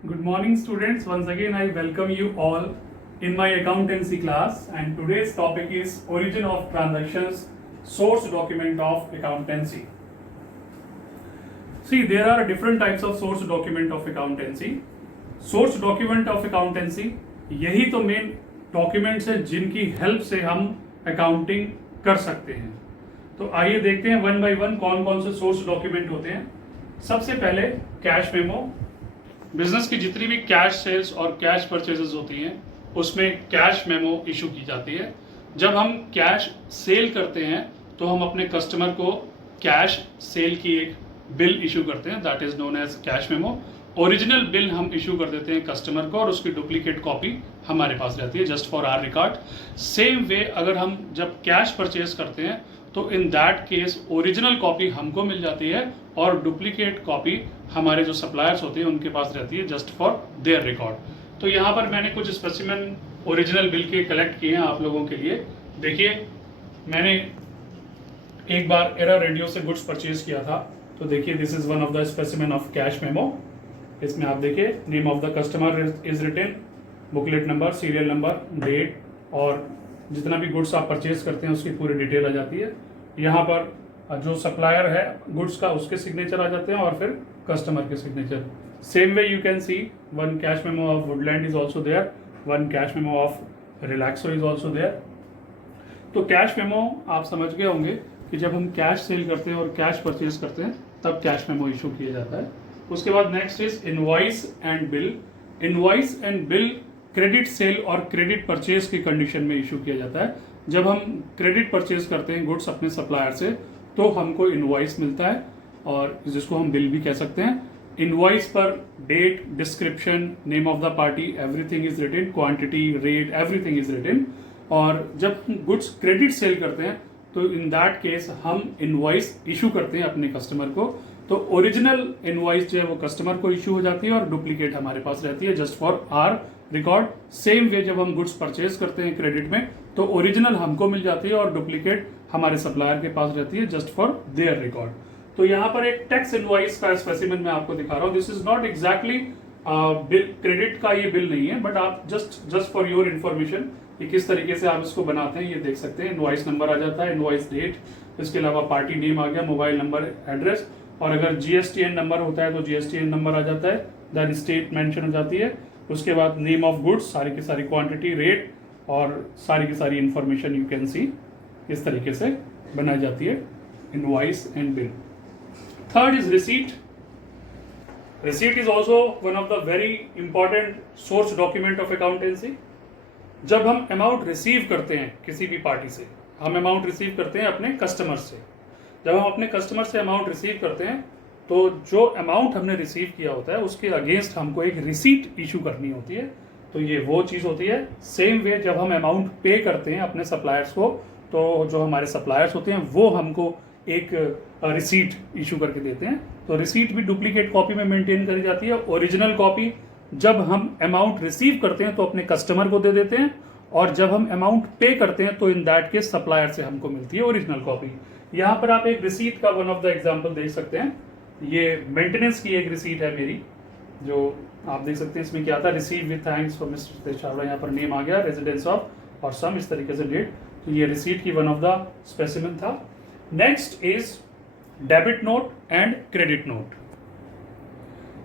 Good morning, students. Once again, I welcome you all in my accountancy class. And today's topic is origin of transactions, source document of accountancy. See, there are different types of source document of accountancy. Source document of accountancy यही तो main documents है जिनकी help से हम accounting कर सकते हैं. तो आइए देखते हैं वन बाय वन कौन कौन से सोर्स डॉक्यूमेंट होते हैं. सबसे पहले कैश मेमो. बिजनेस की जितनी भी कैश सेल्स और कैश परचेजेस होती हैं उसमें कैश मेमो इशू की जाती है. जब हम कैश सेल करते हैं तो हम अपने कस्टमर को कैश सेल की एक बिल इशू करते हैं, that is known as cash memo. Original bill हम इशू कर देते हैं कस्टमर को और उसकी डुप्लीकेट कॉपी हमारे पास रहती है just for our record. Same way अगर हम जब कैश परचेज करते हैं तो in that case original copy हमको मिल जाती है और डुप्लीकेट कॉपी हमारे जो सप्लायर्स होते हैं उनके पास रहती है जस्ट फॉर देयर रिकॉर्ड. तो यहाँ पर मैंने कुछ स्पेसिमेन ओरिजिनल बिल के कलेक्ट किए हैं आप लोगों के लिए. देखिए, मैंने एक बार एरा रेडियो से गुड्स परचेज किया था. तो देखिए, this is one of the specimen of cash memo. इसमें आप देखिए, name of the customer is written, booklet number, serial number, date और जितना भी गुड्स आप परचेज करते हैं उसकी पूरी डिटेल आ जाती है. यहाँ पर जो सप्लायर है गुड्स का उसके सिग्नेचर आ जाते हैं और फिर कस्टमर के signature. Same way you can see one cash memo of Woodland is also there, one cash memo of Relaxo is also there. तो कैश मेमो आप समझ गए होंगे कि जब हम कैश सेल करते हैं और कैश परचेज करते हैं तब कैश मेमो इशू किया जाता है. उसके बाद next is invoice and bill. Invoice and bill credit sale और क्रेडिट परचेज की कंडीशन में इशू किया जाता है. जब हम क्रेडिट परचेज करते हैं गुड्स अपने सप्लायर से तो हमको इनवॉइस मिलता है और जिसको हम बिल भी कह सकते हैं. इनवॉइस पर date, description, name of the party, everything is written, quantity, rate, everything is written. और जब हम गुड्स क्रेडिट सेल करते हैं तो इन दैट केस हम इनवॉइस इशू करते हैं अपने कस्टमर को. तो ओरिजिनल इनवॉइस जो है वो कस्टमर को इशू हो जाती है और डुप्लीकेट हमारे पास रहती है just for our record. Same way जब हम गुड्स परचेज करते हैं क्रेडिट में तो ओरिजिनल हमको मिल जाती है और डुप्लीकेट हमारे सप्लायर के पास रहती है जस्ट फॉर देयर रिकॉर्ड. तो यहाँ पर एक टैक्स इनवॉइस का स्पेसिमेन मैं आपको दिखा रहा हूँ. This is not exactly bill, credit का ये बिल नहीं है, बट आप जस्ट फॉर योर इन्फॉर्मेशन कि किस तरीके से आप इसको बनाते हैं ये देख सकते हैं. इनवॉइस नंबर आ जाता है, इनवॉइस डेट, इसके अलावा पार्टी नेम आ गया, मोबाइल नंबर, एड्रेस, और अगर जीएसटीएन नंबर होता है तो जीएसटीएन नंबर आ जाता है, देन स्टेट मेंशन हो जाती है. उसके बाद नेम ऑफ गुड्स, सारी की सारी क्वांटिटी, रेट और सारी की सारी इंफॉर्मेशन यू कैन सी इस तरीके से बनाई जाती है invoice and bill. Third is receipt. Receipt is also one of the very important source document of accountancy. जब हम अमाउंट रिसीव करते हैं किसी भी पार्टी से, हम अमाउंट रिसीव करते हैं अपने कस्टमर से. जब हम अपने कस्टमर से अमाउंट रिसीव करते हैं तो जो अमाउंट हमने रिसीव किया होता है उसके अगेंस्ट हमको एक रिसीट इशू करनी होती है. तो ये वो चीज़ होती है. सेम वे जब हम अमाउंट पे करते हैं अपने सप्लायर्स को तो जो हमारे सप्लायर्स होते हैं वो हमको एक रिसीट इशू करके देते हैं. तो रिसीट भी डुप्लीकेट कॉपी में मेंटेन करी जाती है. ओरिजिनल कॉपी जब हम अमाउंट रिसीव करते हैं तो अपने कस्टमर को दे देते हैं और जब हम अमाउंट पे करते हैं तो इन दैट केस सप्लायर से हमको मिलती है ओरिजिनल कॉपी. यहाँ पर आप एक रिसीट का वन ऑफ द एग्जांपल देख सकते हैं. ये मेंटेनेंस की एक रिसीट है मेरी, जो आप देख सकते हैं. इसमें क्या था, receive with thanks for mister Chavda. यहाँ पर नेम आ गया, रेजिडेंस ऑफ और सम, इस तरीके से डेट. तो ये रिसीट की वन ऑफ द स्पेसिमेन था. Next is debit note and credit note.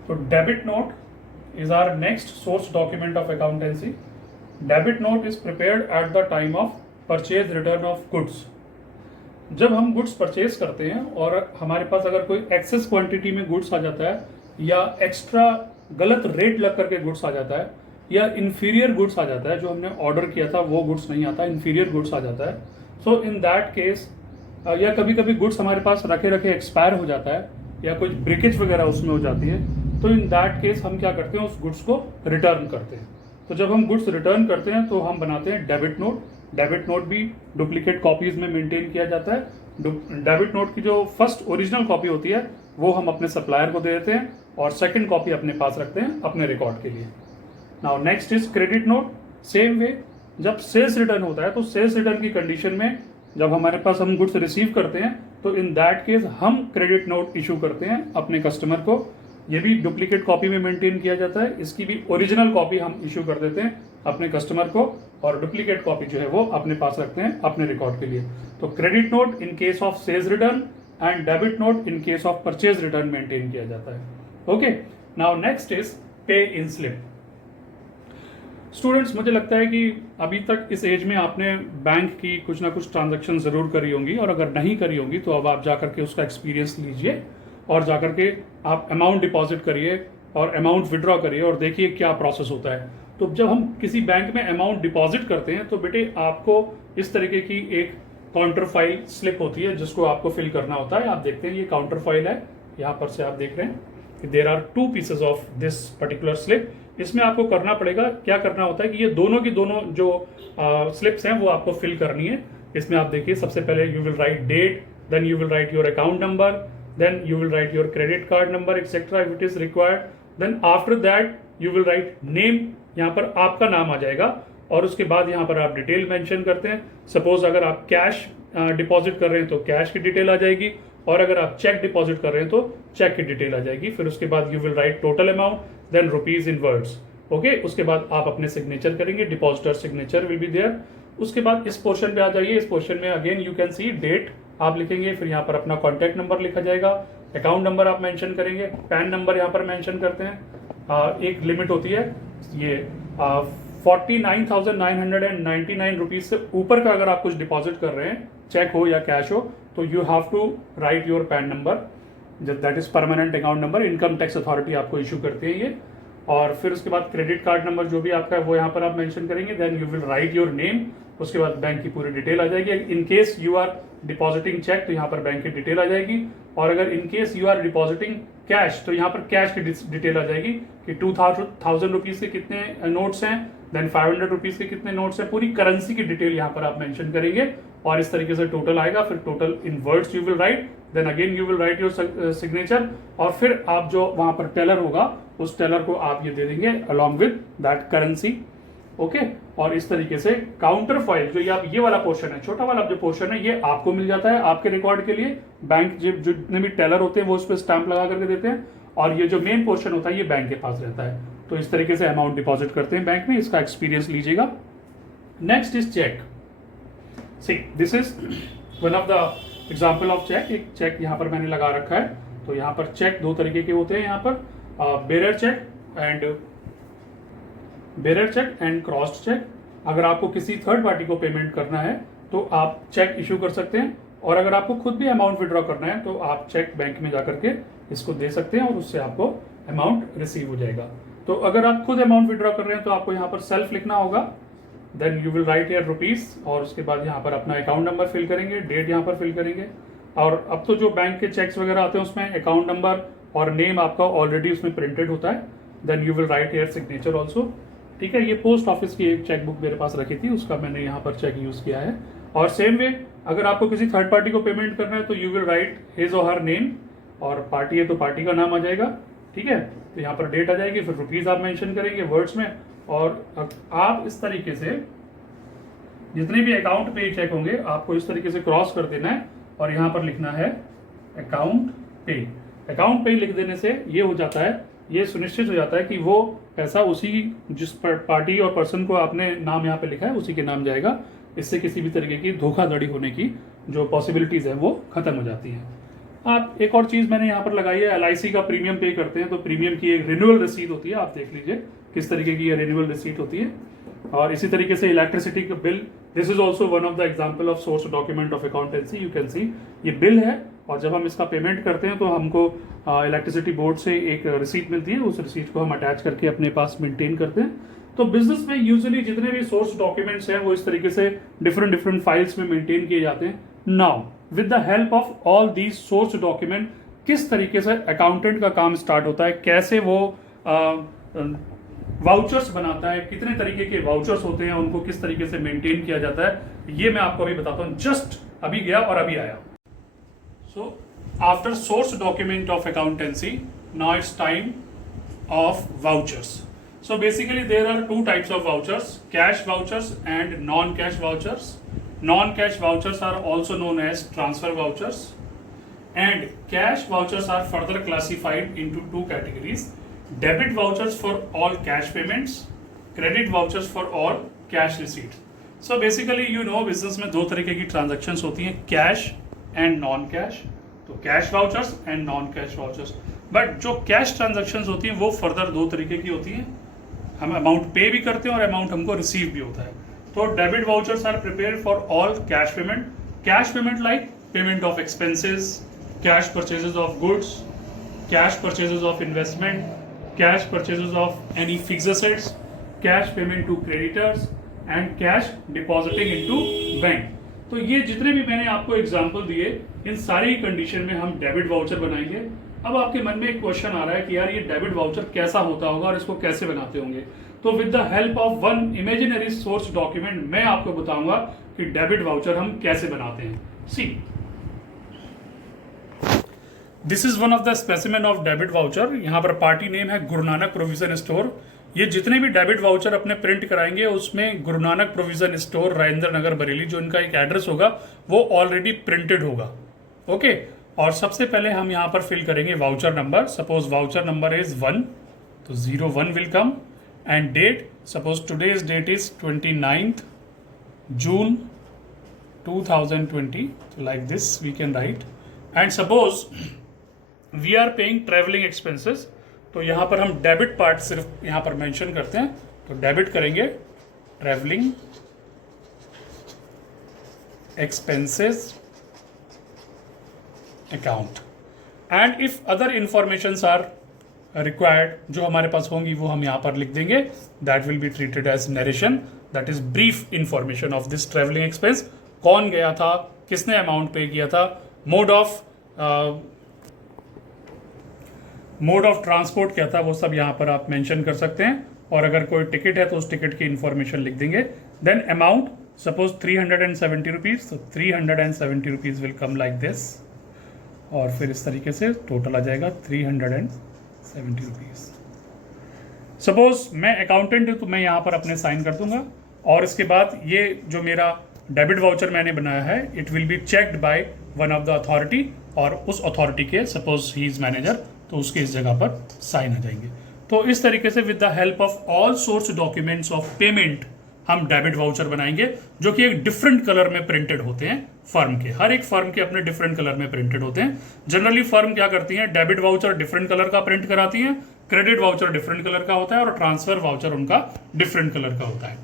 तो debit note is our next source document of accountancy. Debit note is prepared at the time of purchase return of goods. जब हम goods purchase करते हैं और हमारे पास अगर कोई एक्सेस क्वांटिटी में गुड्स आ जाता है या एक्स्ट्रा गलत रेट लग करके गुड्स आ जाता है या इन्फीरियर गुड्स आ जाता है, जो हमने ऑर्डर किया था वो गुड्स नहीं आता, इन्फीरियर गुड्स आ जाता है. सो इन दैट केस या कभी कभी गुड्स हमारे पास रखे रखे एक्सपायर हो जाता है या कुछ ब्रेकेज वगैरह उसमें हो जाती है. तो इन दैट केस हम क्या करते हैं, उस गुड्स को रिटर्न करते हैं. तो जब हम गुड्स रिटर्न करते हैं तो हम बनाते हैं डेबिट नोट. डेबिट नोट भी डुप्लीकेट कॉपीज में मेंटेन किया जाता है. डेबिट नोट की जो फर्स्ट ओरिजिनल कॉपी होती है वो हम अपने सप्लायर को दे देते हैं और सेकंड कॉपी अपने पास रखते हैं अपने रिकॉर्ड के लिए. Now next is credit note. Same way जब सेल्स रिटर्न होता है तो सेल्स रिटर्न की कंडीशन में जब हमारे पास हम गुड्स रिसीव करते हैं तो इन दैट केस हम क्रेडिट नोट इशू करते हैं अपने कस्टमर को ये भी डुप्लीकेट कॉपी में मेंटेन किया जाता है, इसकी भी ओरिजिनल कॉपी हम इशू कर देते हैं अपने कस्टमर को, और डुप्लीकेट कॉपी जो है वो अपने पास रखते हैं अपने रिकॉर्ड के लिए। तो credit note in case of sales return and debit note in case of purchase return maintain किया जाता है। ओके, नाउ नेक्स्ट इज पे इन स्लिप। स्टूडेंट्स, मुझे लगता है कि अभी तक इस एज में आपने बैंक की कुछ ना कुछ ट्रांजैक्शन जरूर करी होंगी, और अगर नहीं करी होंगी तो अब आप जाकर के उसका एक्सपीरियंस लीजिए और जाकर के आप अमाउंट डिपॉजिट करिए और अमाउंट विड्रॉ करिए और देखिए क्या प्रोसेस होता है। तो जब हम किसी बैंक में अमाउंट डिपॉजिट करते हैं तो बेटे आपको इस तरीके की एक काउंटर फाइल स्लिप होती है जिसको आपको फिल करना होता है। आप देखते हैं ये काउंटर फाइल है, यहाँ पर से आप देख रहे हैं कि there are 2 pieces of this particular slip. इसमें आपको करना पड़ेगा, क्या करना होता है कि ये दोनों की दोनों जो स्लिप्स हैं वो आपको फिल करनी है। इसमें आप देखिए, सबसे पहले you will write date, then you will write your account number, then you will write your credit card number etcetera if it is required, then after that you will write name, यहाँ पर आपका नाम आ जाएगा, और उसके बाद यहाँ पर आप डिटेल मेंशन करते हैं। सपोज अगर आप कैश डिपॉजिट कर रहे हैं तो कैश की डिटेल आ जाएगी, और अगर आप चेक डिपॉजिट कर रहे हैं तो चेक की डिटेल आ जाएगी। फिर उसके बाद you will write total amount, then rupees in words. Okay, उसके बाद आप अपने सिग्नेचर करेंगे, depositor signature will be there. उसके बाद इस पोर्शन पे आ जाइए। इस पोर्शन में again you can see date आप लिखेंगे, फिर यहाँ पर अपना कॉन्टैक्ट नंबर लिखा जाएगा, अकाउंट नंबर आप मेंशन करेंगे, पैन नंबर यहाँ पर मेंशन करते हैं। एक लिमिट होती है, ये 49,999 रुपीज से ऊपर का अगर आप कुछ डिपॉजिट कर रहे हैं, चेक हो या कैश हो, तो you have to write your PAN number, that is permanent account number. Income tax authority आपको इशू करती है ये। और फिर उसके बाद क्रेडिट कार्ड नंबर जो भी आपका है वो यहाँ पर आप मेंशन करेंगे, then you will write your name. उसके बाद बैंक की पूरी डिटेल आ जाएगी। In case you are depositing cheque तो यहाँ पर बैंक की डिटेल आ जाएगी, और अगर in case you are depositing cash तो यहाँ पर कैश की डिटेल आ जाएगी कि 2,000 रुपीज के कितने नोट्स हैं, देन 500 रुपीज के कितने नोट्स हैं, पूरी करेंसी की डिटेल यहाँ पर आप मेंशन करेंगे, और इस तरीके से टोटल आएगा। फिर total in words you will write, then again you will write your signature, और फिर आप जो वहां पर टेलर होगा उस टेलर को आप ये दे देंगे along with that currency. Okay, और इस तरीके से काउंटर फाइल जो ये वाला पोर्शन है, छोटा वाला जो पोर्शन है, ये आपको मिल जाता है आपके रिकॉर्ड के लिए। बैंक जितने भी टेलर होते हैं वो उस पर स्टैंप लगा करके देते हैं, और ये जो मेन पोर्शन होता है ये बैंक के पास रहता है। तो इस तरीके से अमाउंट डिपॉजिट करते हैं बैंक में, इसका एक्सपीरियंस लीजिएगा। Next is cheque. See, this is one of the example of cheque. एक चेक यहाँ पर मैंने लगा रखा है। तो यहाँ पर चेक 2 तरीके के होते हैं, यहाँ पर bearer check and crossed cheque. अगर आपको किसी थर्ड पार्टी को पेमेंट करना है तो आप चेक इशू कर सकते हैं, और अगर आपको खुद भी अमाउंट विड्रॉ करना है तो आप चेक बैंक में जाकर के इसको दे सकते हैं और उससे आपको अमाउंट रिसीव हो जाएगा। तो अगर आप खुद अमाउंट विड्रॉ कर रहे हैं तो आपको यहाँ पर सेल्फ लिखना होगा, then you will write here rupees, और उसके बाद यहाँ पर अपना अकाउंट नंबर फिल करेंगे, डेट यहाँ पर फिल करेंगे। और अब तो जो बैंक के चेक्स वगैरह आते हैं उसमें अकाउंट नंबर और नेम आपका ऑलरेडी उसमें प्रिंटेड होता है, then you will write here signature also. ठीक है, ये पोस्ट ऑफिस की एक चेक बुक मेरे पास रखी थी, उसका मैंने यहाँ पर चेक यूज किया है। और सेम वे अगर आपको किसी थर्ड पार्टी को पेमेंट करना है तो यू विल राइट हिज और हर नेम, और पार्टी है तो पार्टी का नाम आ जाएगा। ठीक है, तो यहाँ पर डेट आ जाएगी, फिर रुपीज आप मेंशन करेंगे वर्ड्स में, और आप इस तरीके से जितने भी अकाउंट पे चेक होंगे आपको इस तरीके से क्रॉस कर देना है, और यहाँ पर लिखना है अकाउंट पे। अकाउंट पे लिख देने से ये हो जाता है, ये सुनिश्चित हो जाता है कि वो पैसा उसी जिस पार्टी और पर्सन को आपने नाम यहाँ पे लिखा है उसी के नाम जाएगा। इससे किसी भी तरीके की धोखाधड़ी होने की जो पॉसिबिलिटीज है वो खत्म हो जाती है। आप एक और चीज मैंने यहाँ पर लगाई है, LIC का प्रीमियम पे करते हैं तो प्रीमियम की एक रिन्यूअल रिसीट होती है, आप देख लीजिए किस तरीके की ये रिन्यूअल रिसीट होती है। और इसी तरीके से इलेक्ट्रिसिटी का bill, this is also one of the example of source document of accountancy. You can सी ये बिल है, और जब हम इसका पेमेंट करते हैं तो हमको इलेक्ट्रिसिटी बोर्ड से एक रिसीट मिलती है, उस रिसीट को हम अटैच करके अपने पास मेंटेन करते हैं। तो बिजनेस में यूजुअली जितने भी सोर्स डॉक्यूमेंट्स हैं वो इस तरीके से डिफरेंट फाइल्स में मेंटेन किए जाते हैं। Now with the help of all these source document किस तरीके से अकाउंटेंट का काम स्टार्ट होता है, कैसे वो वाउचर्स बनाता है, कितने तरीके के वाउचर्स होते हैं, उनको किस तरीके से मेंटेन किया जाता है, ये मैं आपको अभी बताता हूँ। जस्ट अभी गया और अभी आया। So after source document of accountancy, now it's time of vouchers. So basically there are 2 types of vouchers, cash vouchers and non-cash vouchers. Non-cash vouchers are also known as transfer vouchers. and cash vouchers are further classified into two categories: debit vouchers for all cash payments, credit vouchers for all cash receipts. So basically you know business में दो तरीके की transactions होती हैं, cash and non cash. तो cash vouchers and non cash vouchers. But जो cash transactions होती हैं वो फर्दर दो तरीके की होती हैं. हम अमाउंट पे भी करते हैं और अमाउंट हमको रिसीव भी होता है. तो debit vouchers are prepare for all cash payment. Cash payment like payment of expenses, cash purchases of goods, cash purchases of investment, cash purchases of any fixed assets, cash payment to creditors and cash depositing into bank. तो ये जितने भी मैंने आपको example दिए, इन सारी condition में हम डेबिट वाउचर बनाएंगे. अब आपके मन में एक क्वेश्चन आ रहा है कि यार ये डेबिट वाउचर कैसा होता होगा और इसको कैसे बनाते होंगे. तो with the help of one imaginary source document मैं आपको बताऊंगा कि डेबिट वाउचर हम कैसे बनाते हैं. See, this is one of the specimen of debit voucher. यहाँ पर पार्टी नेम है गुरु नानक प्रोविजन स्टोर. ये जितने भी डेबिट वाउचर अपने प्रिंट कराएंगे उसमें गुरु नानक प्रोविजन स्टोर राजेंद्र नगर बरेली जो इनका एक एड्रेस होगा वो ऑलरेडी प्रिंटेड होगा. ओके. और सबसे पहले हम यहाँ पर फिल करेंगे voucher number. Suppose voucher number is 1, तो 01 will come. And date, suppose today's date is 29th June 2020. So like this we can write. And suppose we are paying traveling expenses. तो यहाँ पर हम डेबिट पार्ट सिर्फ यहाँ पर mention करते हैं. तो डेबिट करेंगे travelling expenses account. And if other informations are required, जो हमारे पास होंगी वो हम यहाँ पर लिख देंगे. That will be treated as narration. That is brief information of this travelling expense. कौन गया था, किसने अमाउंट पे किया था, मोड ऑफ ट्रांसपोर्ट क्या था, वो सब यहाँ पर आप मेंशन कर सकते हैं. और अगर कोई टिकट है तो उस टिकट की इंफॉर्मेशन लिख देंगे. Then amount, suppose 370 rupees. तो 370 rupees will come like this. और फिर इस तरीके से टोटल आ जाएगा 370 रुपीज़. सपोज मैं अकाउंटेंट हूँ तो मैं यहाँ पर अपने साइन कर दूंगा. और इसके बाद ये जो मेरा डेबिट वाउचर मैंने बनाया है, it will be checked by one of the authority. और उस अथॉरिटी के, सपोज ही इज मैनेजर, तो उसके इस जगह पर साइन आ जाएंगे. तो इस तरीके से with the help of all source documents of payment हम डेबिट वाउचर बनाएंगे, जो कि एक डिफरेंट कलर में प्रिंटेड होते हैं. फर्म के, हर एक फर्म के अपने डिफरेंट कलर में प्रिंटेड होते हैं. जनरली फर्म क्या करती है, डेबिट वाउचर डिफरेंट कलर का प्रिंट कराती है, क्रेडिट वाउचर डिफरेंट कलर का होता है और ट्रांसफर वाउचर उनका डिफरेंट कलर का होता है.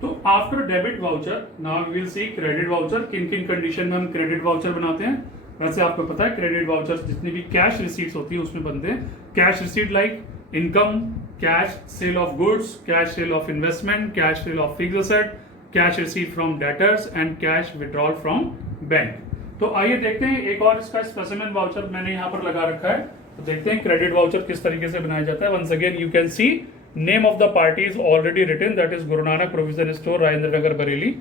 तो after debit voucher now we will see credit voucher. किन किन कंडीशन में हम क्रेडिट वाउचर बनाते हैं. वैसे आपको पता है क्रेडिट वाउचर्स जितनी भी कैश रिसीट्स होती है उसमें बनते हैं. Cash receipt like income, cash cell of goods, cash cell of investment, cash cell of fixed asset, cash receipt from debtors and cash withdrawal from bank. तो आइए देखते हैं एक और इसका स्पेसिमेन वाउचर मैंने यहाँ पर लगा रखा है. तो देखते हैं क्रेडिट वाउचर किस तरीके से बनाया जाता है. Once again you can see name of the party is already written, that is Guru Nanak provision store Rajendra Nagar Bareilly.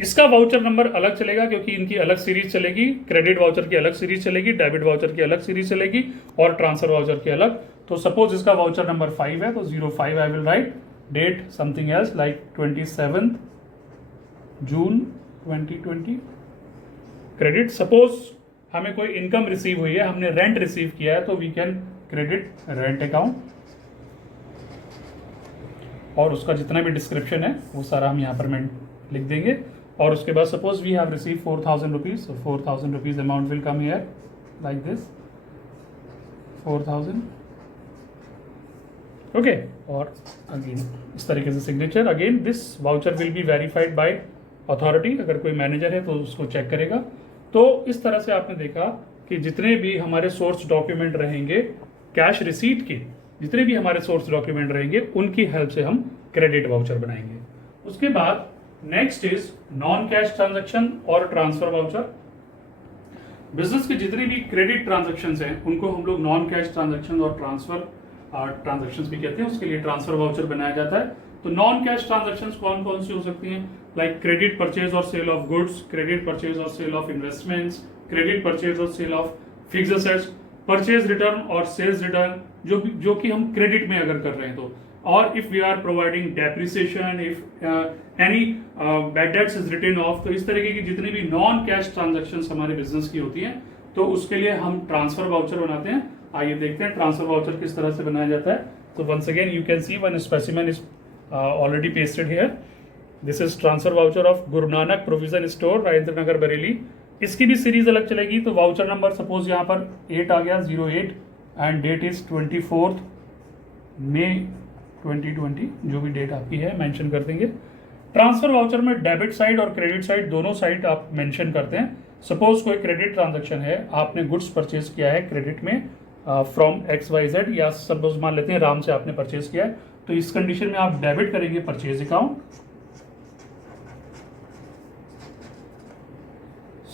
इसका वाउचर नंबर अलग चलेगा क्योंकि इनकी अलग सीरीज चलेगी. क्रेडिट वाउचर की अलग सीरीज चलेगी, डेबिट वाउचर की अलग सीरीज चलेगी और ट्रांसफर वाउचर की अलग. तो सपोज इसका वाउचर नंबर 5 है तो 05 I will write. Date something else like 27th June 2020. Credit, suppose हमें कोई इनकम रिसीव हुई है, हमने रेंट रिसीव किया है, तो we can credit rent account. और उसका जितना भी डिस्क्रिप्शन है वो सारा हम यहाँ पर मैं लिख देंगे. और उसके बाद suppose we have receive 4000 rupees. So 4000 rupees amount will come here like this 4000. Okay. और अगेन इस तरीके से signature. Again this voucher will be verified by authority. अगर कोई मैनेजर है तो उसको चेक करेगा. तो इस तरह से आपने देखा कि जितने भी हमारे सोर्स डॉक्यूमेंट रहेंगे कैश रिसीट के, जितने भी हमारे सोर्स डॉक्यूमेंट रहेंगे उनकी हेल्प से हम क्रेडिट वाउचर बनाएंगे. उसके बाद next is non cash transaction और ट्रांसफर वाउचर. बिजनेस के जितने भी क्रेडिट ट्रांजैक्शंस हैं उनको हम लोग नॉन कैश ट्रांजैक्शन और ट्रांसफर ट्रांजैक्शंस भी कहते हैं. उसके लिए ट्रांसफर वाउचर बनाया जाता है. तो नॉन कैश ट्रांजैक्शंस कौन कौन सी हो सकती हैं, लाइक क्रेडिट परचेज और sale of goods, credit purchase और sale of investments, credit purchase और sale of fixed assets, purchase return और सेल्स रिटर्न, जो कि हम क्रेडिट में अगर कर रहे हैं तो और if we are providing depreciation, if any bad debts is written off, तो इस तरीके की जितनी भी नॉन कैश ट्रांजेक्शन हमारे बिजनेस की होती हैं तो उसके लिए हम ट्रांसफर वाउचर बनाते हैं। आइए देखते हैं ट्रांसफर वाउचर किस तरह से बनाया जाता है। तो once again you can see one specimen is already pasted here. This is transfer voucher of Guru Nanak provision store, Rajendra Nagar, Bareilly. इसकी भी सीरीज अलग चलेगी। तो वाउचर नंबर सपोज यहाँ पर 8 आ गया, 08, एंड डेट इज 24 मई 2020, जो भी डेट आपकी है मेंशन कर देंगे। ट्रांसफर वाउचर में डेबिट साइड और क्रेडिट साइड दोनों साइड आप मेंशन करते हैं। सपोज कोई क्रेडिट ट्रांजैक्शन है, आपने गुड्स परचेज किया है क्रेडिट में फ्रॉम XYZ, या सपोज मान लेते हैं राम से आपने परचेज किया है, तो इस कंडीशन में आप डेबिट करेंगे परचेज अकाउंट,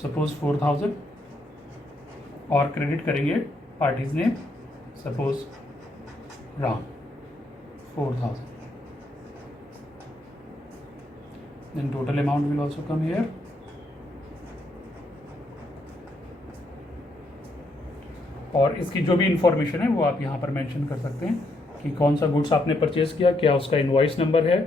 सपोज 4000, और क्रेडिट करेंगे parties name, suppose Ram 4000, then total amount will also come here। और इसकी जो भी इंफॉर्मेशन है वो आप यहाँ पर मेंशन कर सकते हैं कि कौन सा गुड्स आपने परचेज किया, क्या उसका इनवॉइस नंबर है,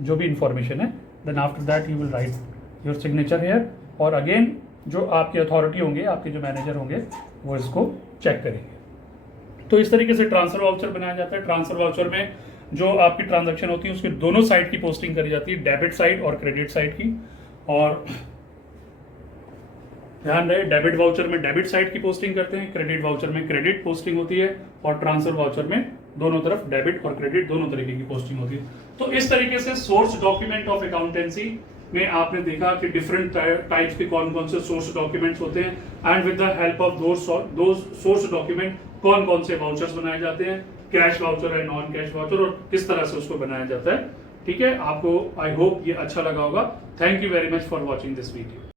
जो भी इंफॉर्मेशन है। Then after that you will write your signature here, और अगेन जो आपके अथॉरिटी होंगे, आपके जो मैनेजर होंगे, वो इसको चेक करेंगे। तो इस तरीके से ट्रांसफर वाउचर बनाया जाता है। ट्रांसफर वाउचर में जो आपकी ट्रांजैक्शन होती है उसके दोनों साइड की पोस्टिंग करी जाती है, डेबिट साइड और क्रेडिट साइड की। और ध्यान रहे, डेबिट वाउचर में डेबिट साइड की पोस्टिंग करते हैं, क्रेडिट वाउचर में क्रेडिट पोस्टिंग होती है, और ट्रांसफर वाउचर में दोनों तरफ डेबिट और क्रेडिट दोनों तरीके की पोस्टिंग होती है। तो इस तरीके से सोर्स डॉक्यूमेंट ऑफ अकाउंटेंसी में आपने देखा कि डिफरेंट टाइप्स के कौन कौन से सोर्स डॉक्यूमेंट्स होते हैं, and with the help of दो सोर्स डॉक्यूमेंट कौन कौन से वाउचर्स बनाए जाते हैं, कैश वाउचर है, नॉन कैश वाउचर, और किस तरह से उसको बनाया जाता है। ठीक है, आपको आई होप ये अच्छा लगा होगा। Thank you very much for watching this video.